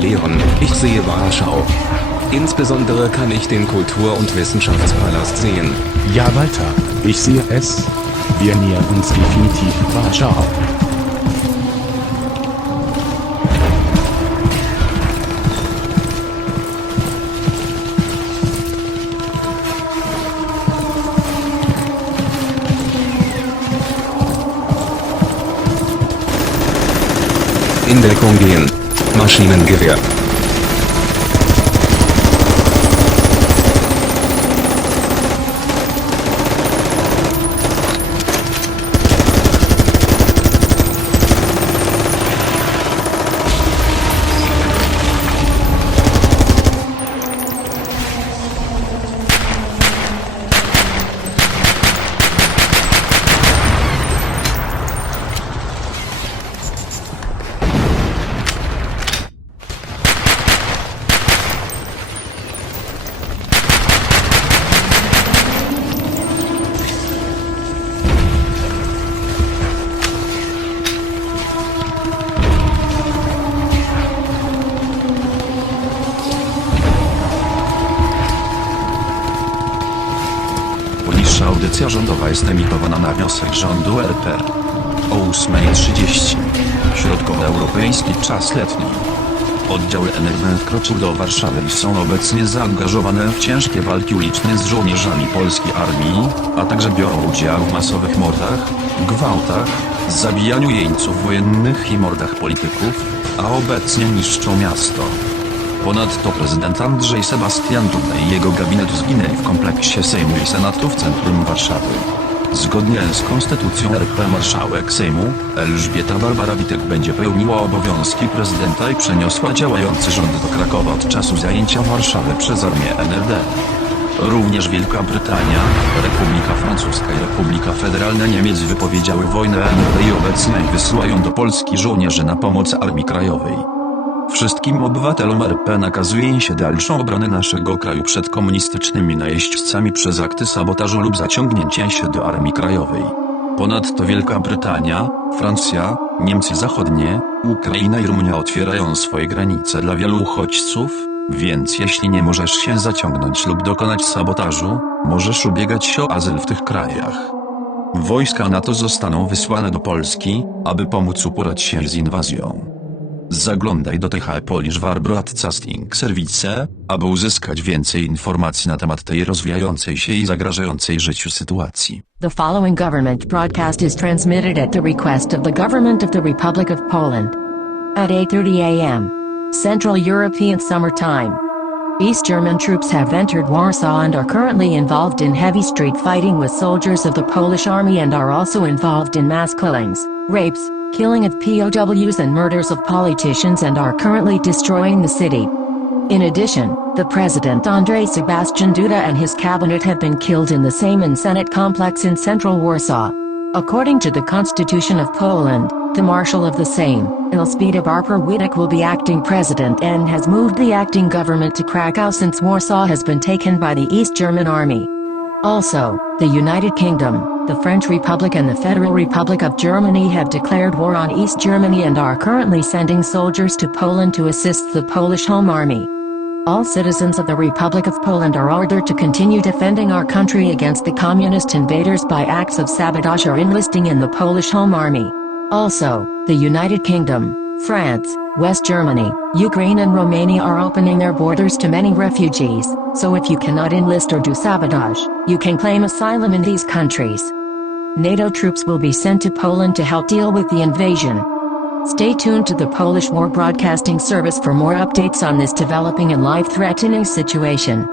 Leon, ich sehe Warschau. Insbesondere kann ich den Kultur- und Wissenschaftspalast sehen. Ja, Walter, ich sehe es. Wir nähern uns definitiv Warschau. In Deckung gehen. Maschinengewehr. Audycja rządowa jest emitowana na wniosek rządu RP. O 8:30. Środkowoeuropejski czas letni. Oddziały NRD wkroczył do Warszawy i są obecnie zaangażowane w ciężkie walki uliczne z żołnierzami polskiej armii, a także biorą udział w masowych mordach, gwałtach, zabijaniu jeńców wojennych i mordach polityków, a obecnie niszczą miasto. Ponadto prezydent Andrzej Sebastian Duda i jego gabinet zginęli w kompleksie Sejmu i Senatu w centrum Warszawy. Zgodnie z Konstytucją RP marszałek Sejmu, Elżbieta Barbara Witek będzie pełniła obowiązki prezydenta i przeniosła działający rząd do Krakowa od czasu zajęcia Warszawy przez armię NRD. Również Wielka Brytania, Republika Francuska i Republika Federalna Niemiec wypowiedziały wojnę NRD i obecnie wysyłają do Polski żołnierzy na pomoc Armii Krajowej. Wszystkim obywatelom RP nakazuje się dalszą obronę naszego kraju przed komunistycznymi najeźdźcami przez akty sabotażu lub zaciągnięcie się do Armii Krajowej. Ponadto Wielka Brytania, Francja, Niemcy Zachodnie, Ukraina i Rumunia otwierają swoje granice dla wielu uchodźców, więc jeśli nie możesz się zaciągnąć lub dokonać sabotażu, możesz ubiegać się o azyl w tych krajach. Wojska NATO zostaną wysłane do Polski, aby pomóc uporać się z inwazją. Zaglądaj do TH Polish Broadcasting Service, aby uzyskać więcej informacji na temat tej rozwijającej się i zagrażającej życiu sytuacji. The following government broadcast is transmitted at the request of the Government of the Republic of Poland. At 8:30 a.m. Central European Summer Time. East German troops have entered Warsaw and are currently involved in heavy street fighting with soldiers of the Polish army and are also involved in mass killings, rapes, killing of POWs and murders of politicians and are currently destroying the city. In addition, the President Andrzej Sebastian Duda and his cabinet have been killed in the Sejm and Senate complex in central Warsaw. According to the Constitution of Poland, the Marshal of the Sejm, Elżbieta Barbara Witek will be acting president and has moved the acting government to Krakow since Warsaw has been taken by the East German Army. Also, the United Kingdom, the French Republic and the Federal Republic of Germany have declared war on East Germany and are currently sending soldiers to Poland to assist the Polish Home Army. All citizens of the Republic of Poland are ordered to continue defending our country against the communist invaders by acts of sabotage or enlisting in the Polish Home Army. Also, the United Kingdom, France, West Germany, Ukraine and Romania are opening their borders to many refugees, so if you cannot enlist or do sabotage, you can claim asylum in these countries. NATO troops will be sent to Poland to help deal with the invasion. Stay tuned to the Polish War Broadcasting Service for more updates on this developing and life-threatening situation.